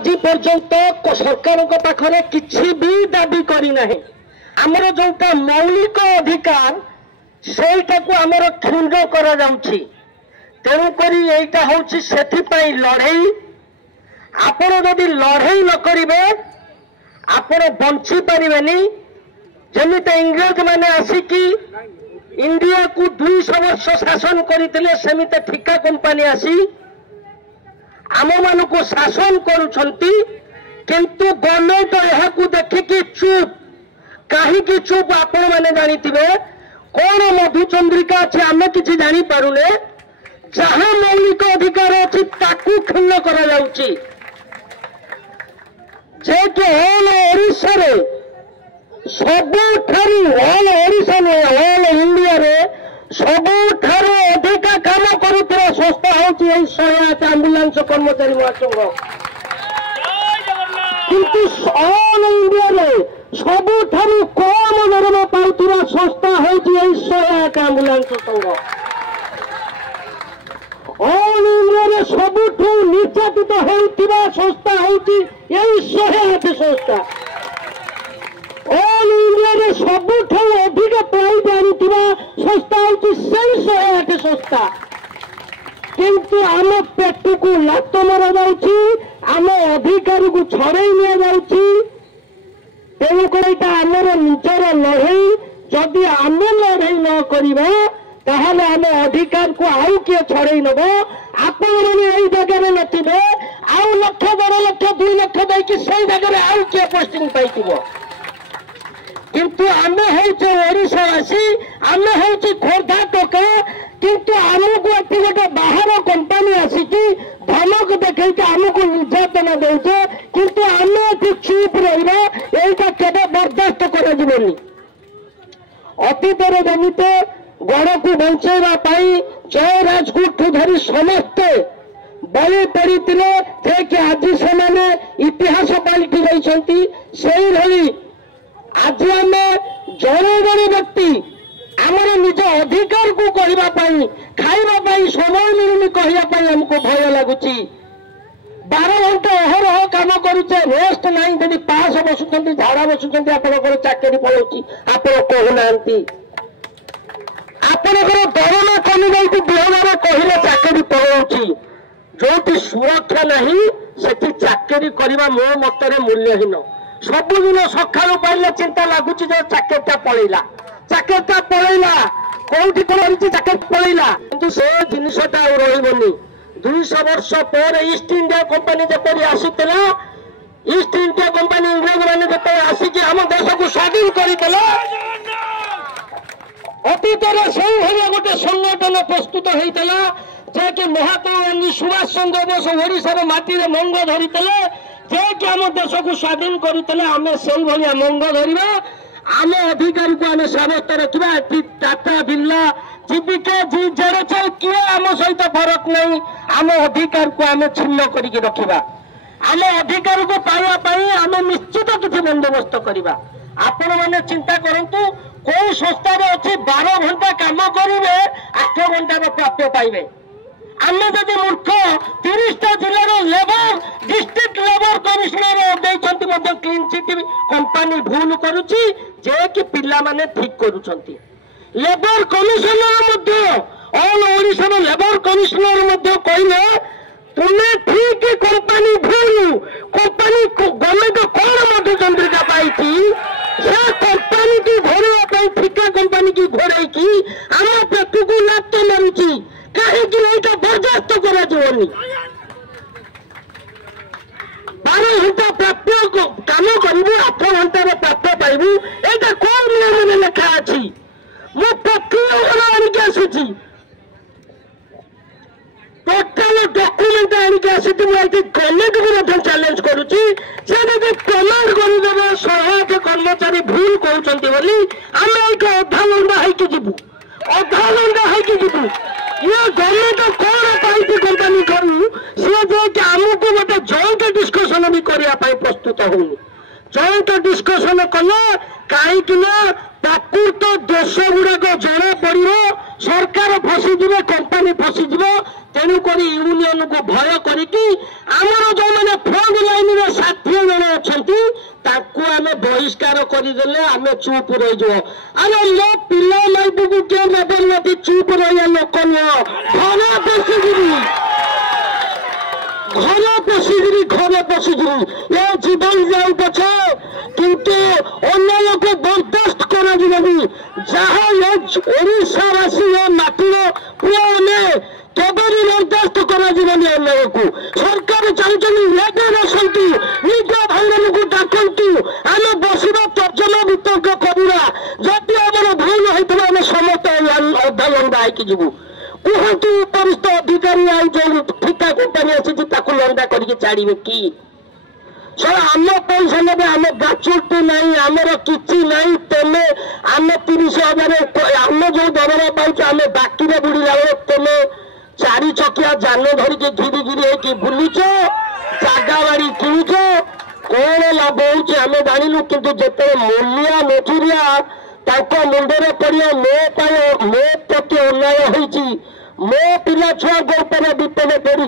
आज पर्यंत सरकार पाखरे किसी भी दाबी करना आमर जोटा मौलिक अधिकार सेटा को आमर क्षुण्ण करा जाउछि। तेणुकरी एटा होछि सेथिपाई लड़ाई। आपण जदि लड़ाई न करिवे आपण बंची पारिबेनी। जमिते इंग्रेज माने आसिकी इंडिया को 200 वर्ष शासन करते सेमिते ठिका कंपानी आसी आम मान को शासन करुछंती। किंतु गवर्नमेंट यह देखिकी चुप कहीं चुप आपण मैंने जानिथिबे कौन मधुचंद्रिका अच्छे आम कि जानी पारुने। जहाँ मौलिक अधिकार अच्छी ताकू क्षुण्ण करा जाउछि। जेहेतु ऑल ओडिशा रे सबुठारु ऑल ओडिशा ऑल इंडिया रे सबुठारु अधिका काम करुवा संस्था होची 108 एम्बुलेंस कर्मचारी महासंघ। किंतु ऑल इंडिया रे सबुठारु कम दरमा पाउथिबा संस्था होची 108 एम्बुलेंस संघ। ऑल इंडिया रे सबुठु निर्यातित होइथिबा संस्था होची 108 संस्था। ऑल इंडिया रे सबुठु अधिक प्राइज आनिथिबा संस्था होची 108 संस्था। किंतु आम पेट को लात मरा जाउछि, आम अधिकार को छड़ाई निया जाउछि। तेणुक आमर निजर लड़ाई। जदि आम लड़ाई न करिबा ताहले आम अधिकार को आउ किए छड़ाई नब। आपण मैंने यही जगह नथिबे आउ लक्ष 12 लक्ष 2 लक्ष देकी सही जगह आउ किए पोस्टिंग पाइथिबो। किंतु आमे होचे ओडिशावासी, आमे होचे खोर्धा टोका। किंतु आमको एति गोटे बाहर कंपानी आसिकी धमक देखैके आमको निर्यातना देउछे। किंतु आमे एति चुप रहिबा एटा केबे बर्दाश्त करा जिवनी। अतीत रे जमिते गड़ को बंचाइबा पाई जय राजगुठ धरी समस्ते बलि पड़िथिले जे आज से इतिहास पलटि जाइछंती। सेही भली आज आम जड़े जड़े व्यक्ति आमर निज अधिकार को कहवाई खाइबा समय मिलूनी कहवाई हमको भय लगुच। 12 घंटा अहरह कम करुचे रेस्ट नहीं। यदि पास बसुंट झाड़ा बसुंट आपंकर चाकरी पलाऊँ आप कहूना आपंकर दरमा कमी जाए 2000 कहले चाकरी पलाऊँ। जो सुरक्षा नहीं से चाकरी करने मो मत मूल्यहीन। सबुदिन सकालू पाइले चिंता लगुच चाकरीटा पलैला चाकरीटा पलैला कौटी कौन चाकरी पलैला। किंतु से जिनसटा रही 200 वर्ष पर ईस्ट इंडिया कंपानी जपरी आसुला। ईस्ट इंडिया कंपानी इंग्रेज मैंने जो आसिकी आम देश को स्वाधीन करदेला। अतीत में गोटे संगठन प्रस्तुत होता जे कि महात्मा गांधी सुभाष चंद्र बोस ओडिशार माटी में मंग धरी जे कि आम देश को स्वाधीन करते आम से भाया मंग धरवा। आम अधिकार को आम साब्यस्त रखा। टाटा बिरला जीविका जी जड़े किए आम सहित फरक नहीं। आम अधिकार को आम छिन्न करके रखा। आम अधिकार को पाइबापी आम निश्चित किसी बंदोबस्त करवा। आपण मैंने चिंता करूँ कौ संस्था अच्छी 12 घंटा काम करेंगे 8 घंटार प्राप्य पाइबे। आम जब मूर्ख 30टा जिलार labour district labour commissioner clean chit company भूल करुच्ची जे कि पिला माने ठीक करुछंती। Labour commissioner all Odisha labour commissioner कहले तुम्हें ठीक कंपानी भूल कंपानी गवर्नमेंट कौन मधुचंद्रिका पाई कंपानी की घोड़ा ठिका कंपानी की घोड़ाई की आम पेट को लात मारुची कहीं बर्दाश्त करा 12 घंटा प्राप्य काम करू 8 घंटार प्राप्य पाइबू यहाँ कौन नियम लेखा अच्छी मो प्रक्रिया आणिक आसी टोटाल डॉक्यूमेंट आणिक आसी गवर्नमेंट को चैलेंज करुच्ची प्रमाण करदेवे 108 कर्मचारी भूल कहते आम ये अधा लंडा होबू अधा लंडा होबू। ये गवर्नमेंट कौन पाई कंपानी करू सी आमको गोटे जॉइंट डिस्कसन भी करने प्रस्तुत होनी। जॉइंट डिस्कसन कले कहीं प्रकृत दोष गुड़ाक जना पड़ो सरकार फसीज कंपानी फसीज। तेणुक यूनियन को भय करमर जो मैंने फ्रंट लाइन बहिष्कार करदेले आम चुप रही। अरे मो पिला लाइफ को क्या बदल चुप रहा लोक नुह घर पशिगिरी घर पशिगिरी ये जीवन जाऊ पछे किंतु अन्य को बर्दाश्त करा जहाँ ओडावासी माटी पुआने केवे भी बर्दाश्त करा अन्य को सरकार चाहिए आसतु निज भाई मान को डाकतु आम बसवा तर्जमा वितर्क करवा जदि आम भूल होता आम समस्त अधा लंडा होगी कहतु उपरिस्थ अधिकारी आई जो ठिका कंपानी आसी लंडा करके छाड़े कि सर आम पैसा ने आम ग्राचुटी ना आमर कि नहीं तेने आम 30,000 आम जो दरमा पाच आम बाकी बुड़ीला तेने 4 चकिया जान धरिकी घिरी घिरी होगी बुलुच जागा बाड़ी किणुच कौन लाभ होम जानू कितु जिते मूलिया मजुरिया मुंडे पड़िया मो प्रति अन्याय होती मो पिला छुआ ऊपर विपद पड़ी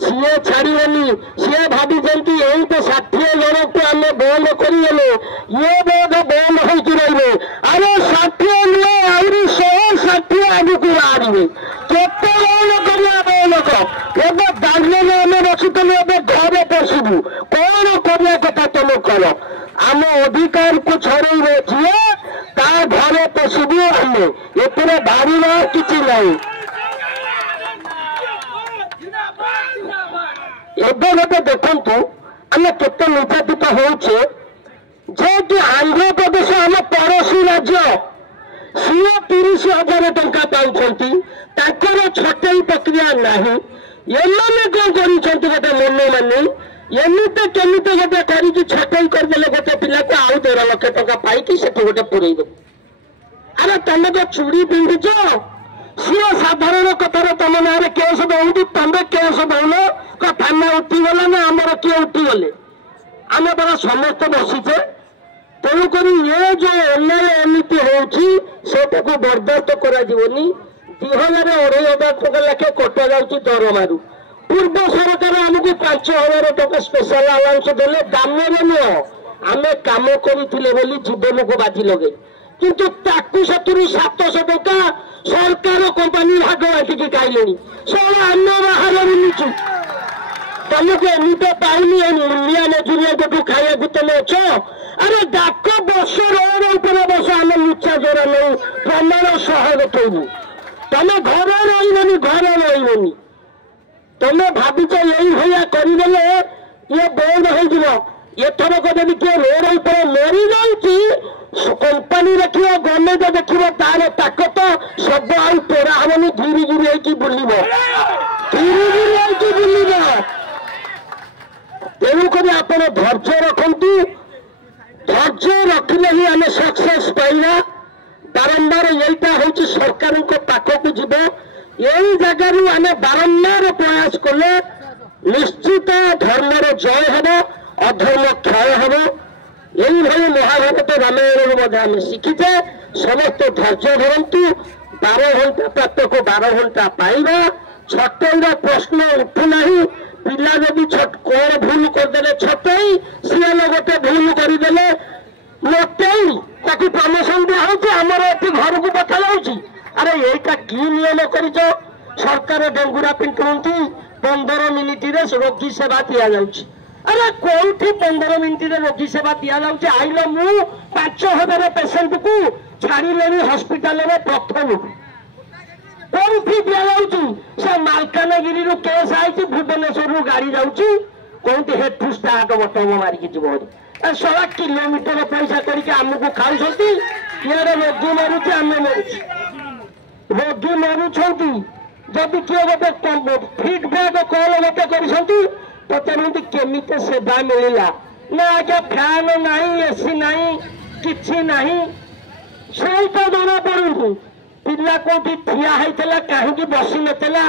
सी छाड़नी सी भावी यही तो 60 जन को आम बंद करदेले ये बोध बंद होती रे अरे 60 नुह आहरी 160 आगे को बाहर केते बंद करवा बंद एवं दार्जिलिंग आम बसुलु ए घर पशु कौन करवा कथा तुम कल आम अधिकार को छड़े जी ता घर पशु आम एपरे बाहर किसी नहीं एवं गोटे देखु आम केते निर्यातित होचे जेहेतु आंध्र प्रदेश आम पड़ोशी राज्य सी 30,000 टंका पाँच छटई प्रक्रिया नहीं एम कौन कर मन मानी एमती केमी गोटे कर छटई करदे गोटे पिला को आउ 13 लाख टंका पाई से गोटे पुरई दे अरे तुम जो चूड़ी पिंधुच सी साधारण कथार तुम ना केस दौन तुम केस दौन थाना उठीगला ना आमर किए उठीगले आम बड़ा समस्त बसीचे तेणुक ये जो अन्याय एमती हो बर्दाश्त कर 2,000-2,500 टका लेखे कटा जाऊँगी दरमारू पूर्व सरकार आमको 5,000 टका स्पेशल आलाउंस देले दाम नुह आम कम करते जीवन को बाजी लगे किंतु ताकू 700 टका सरकार कंपानी भाग बांटिकी खाइले सब आम बाहर बुलुचु तुमको एमती पाइनी मूलिया मजुरिया जो खाया तुम अच अरे डाक बस रोड बस आम लुचा जोरा नहीं प्रमाण सह देखू तुम घर रही घर रही तुम भाविच यही भाया करदे ये बंद होथरक जब किए रोड पर मरी जाऊँगी कंपानी देखिए गवर्नमेंट देखिए तार ताकत सब आई तोड़ा हेनी धीरे धीरे होगी बुलब धीरे धीरे होगी बुलब तेणुक आप धैर्य रखु धैर्य रखिले ही आम सक्सेस पाइबा बारंबार यहीटा हूँ सरकार पाखक जीव यही जगार आम बारंबार प्रयास कले निश्चित धर्मर जय हम अधर्म क्षय हम यही भाई महाभारत रामायण आम शिखीचे समस्त धैर्य धरतु 12 घंटा प्रत्येक 12 घंटा पाइबा छटईर प्रश्न उठुना पिला जब कौन भूल करदे छटई सी गोटे भूल करदे मतई ताकि प्रमोशन दिखाई आमर ये घर को पठा जाऊँगी अरे यहीटा कि नियम कर सरकार डेंगुरा पिंटुंती 15 मिनिट रोगी सेवा दि जाऊँगी अरे कौटी 15 मिनिट रोगी सेवा दि जाऊँगी आइल मु 5,000 पेसेंट को छाड़ी हस्पिटाल प्रथम कौटी दि जाऊँगी से मालकानगिरी केस आई भुवनेश्वर गाड़ी जाऊँगी कौटी हेड टू स्टार्ट बटन मारिकी जीव 16 किलोमीटर पैसा करके आमको खाऊ ये रोगी मारुच आम मरुच रोगी मारुंट जब किए गोटे फीडबैक कल गोटे कर पचारती केमी सेवा मिलला ना आज्ञा फैन ना एसी ना कि ना सहीटा जना पड़ू पिला कौटी ठिया होता कहीं बसी नाला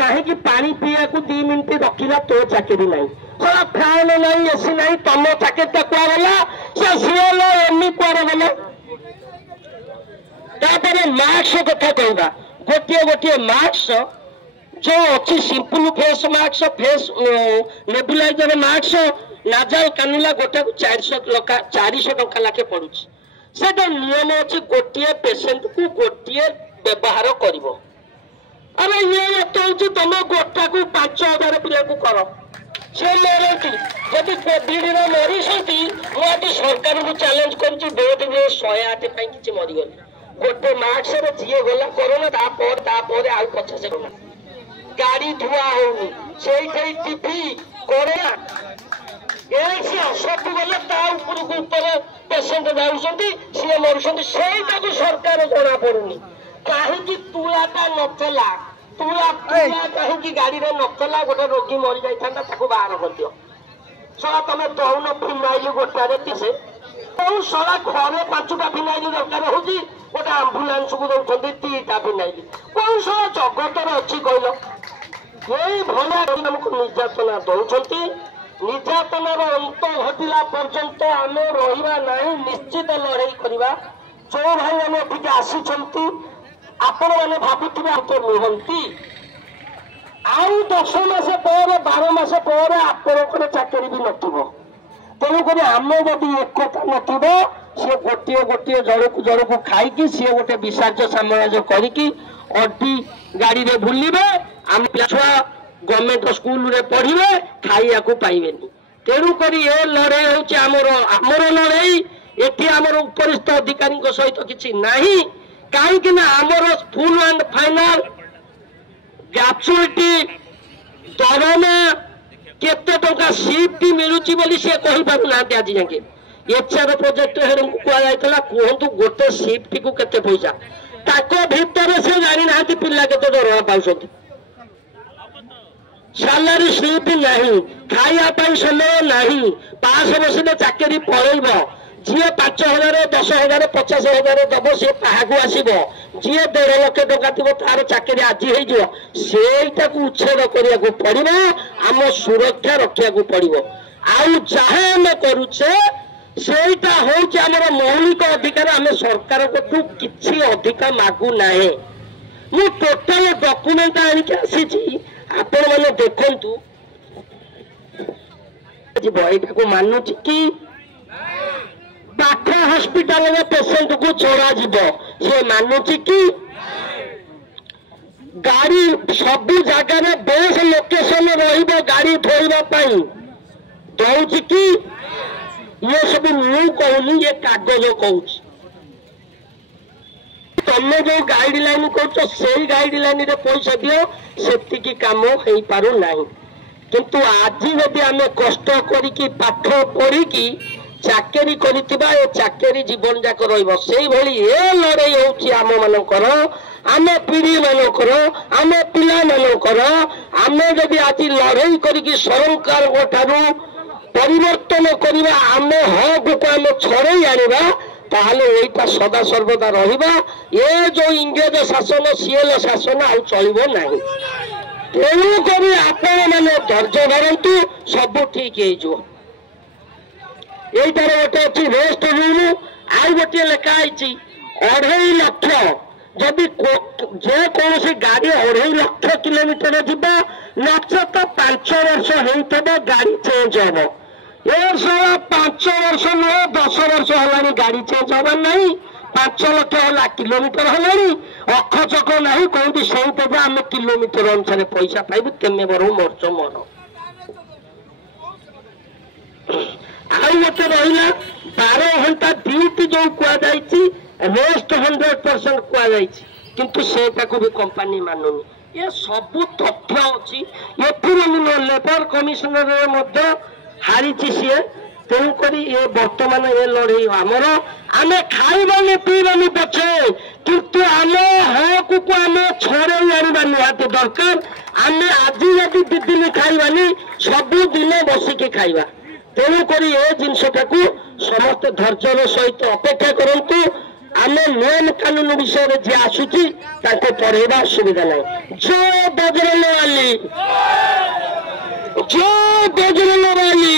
कहीं पानी पीवा को 2 मिनिट रखला तो चाकरी ना सारा फैन ना एसी ना तुम चाकरी कुआगला से सीएल एमई कुआगला मास्क कथा कहवा गोटे गोटे मास्क जो अच्छी simple face mask face nebulizer mask nasal cannula गोटे 400 टंका लाखे पड़ुछि सेटा नियम अछि गोटे पेशेंट को गोटे व्यवहार करिवो अरे ये तो तुम गोटा को 5,000 पिला को कर से मरती जदि कोविड मरी मुझे सरकार को चैलेंज करुच्ची बहुत 108 कि मरीगल गोटे मास्क जी गला कोरोना तापर आउ 50 गाड़ी धुआ होनी से टीवी कोरोना सब गले ऊपर पेसेंट जाऊँगी सी मरुंट से सरकार जना पड़ुनी कहीं तुलाटा नला तुला कहीं गाड़ी में नला गोटे रोगी मरी जाता बाहर कर दियो सला तुम दौन फिनाइल गोटे से सला घरे 5टा फिनाइल दरकार हो गोटे आम्बुलांस को दौरान 2टा फिनाइल कौन सला जगतर अच्छी कहल ये भाया आमको निर्यातना दौरान निर्यातनार अंत घटला पर्यंत आम रहा नहीं निश्चित लड़ाई करवा जो भाई मैंने एठिक आसी आपण मैंने भावुवा तो नुहति आउ 10 मास पर 12 मास पर आपणकर चाकरी भी नथिबो तेणुक आम जदि एकता नथिबो सी गोटे गोटे जड़ को खाई सी गोटे विसर्ज साम्राज्य करिकी अड्डी गाड़ी रे बुलिबे आम छुआ गवर्नमेंट स्कूल रे पढ़िबे खाइया को पाइबेनी तेणुक ये लड़ाई होची आमर लड़ाई एठी आमर उपरिस्थ अधिकारी सहित किछि नाही कहीं आमर फुल एंड फाइनल ग्रेचुइटी दरमा केते टंका शिफ्ट मिलुची बोली से कहि पारु ना आज जाके एचआर प्रोजेक्ट हेड को कहला कहतु गोटे शिफ्ट को केते पैसा ताको भीतर से जानि ना पिला केते दरमा पाउछथि सैलरी स्लिप नहीं खाइबा समय नहीं पास बसले चाकरी पड़ेब जी 5,000 10,000 50,000 दब सी क्या आसब जी 1.5 लाख टका थी तार चाकरी आज होटा को उच्छेद करने को पड़ो आम सुरक्षा रखा पड़ो आउ जहाँ आम करुचे सेटा हूँ आम मौलिक अधिकार आम सरकार को किसी अधिकार मागु ना मु टोटाल डॉक्यूमेंट आनिक आसी आपण मैंने देखु यहाँ को मानुची कि पाख हॉस्पिटल में पेशेंट को छोड़ा सी मानुची कि गाड़ी सब जगह बेस लोकेशन गाड़ी थोड़ा दौर कि ये सब मु कहूनी ये कागज कहूँ तुम जो गाइडलाइन कह से गाइडलाइन रे पैसा दियो से कम हो पारु नहीं किंतु आज यदि आम कष्ट करी पाठ पढ़ी चाकरी करिथिबा ए चाकरी जीवन जाक रहिबो सेही भली ए लड़ाई होउची आम मानकर आम पीढ़ी मानकर आम पिला मानकर आम जदि आज लड़ाई करिकी सरकार ठारू परिवर्तन करवा आम हक को आम छड़े आनिबा ताहले एटा सदा सर्वदा रहिबा ए जो इंग्रेज शासन सीएल शासन आउ चलिबो नाही तेणु करी आपण माने धैर्य धरंतु सब ठीक हो यहीटार गोटे अच्छी रेस्ट रूम आउ गोटे लिखाई 2.5 लाख जदि जेकोसी गाड़ी 2.5 लाख किलोमीटर जीवा नचत 5 वर्ष होता गाड़ी चेंज हम ये सारा 5 वर्ष नुह 10 वर्ष है गाड़ी चेंज हबार नहीं 5 लाख है किलोमीटर है अखचक ना कौटी से आम किलोमीटर अनुसार पैसा पाइबू तेमे बर मर्च मर आउ गोटे रहा 12 घंटा ड्यूटी जो कहुई रेस्ट 100% कहुई किंतु सेटा को भी कंपनी मानुनी ये सब तथ्य अच्छी ये लेबर कमिशनर हारी सी तेणुक ये बर्तमान ये लड़े आमर आम खाइबानी पीबानी पछे किंतु आम हक को आम छड़े आने निहाती दरकार आम आज यदि 2 दिन खाइबानी सब दिन बसिकी खाइबा तेणुक ये जिनटा को समस्त धैर्यर सहित अपेक्षा करूँ आम नियम कानून विषय जी आसूची पढ़ेगा सुविधा नहीं जो बजरंग वाली जो बजरंग वाली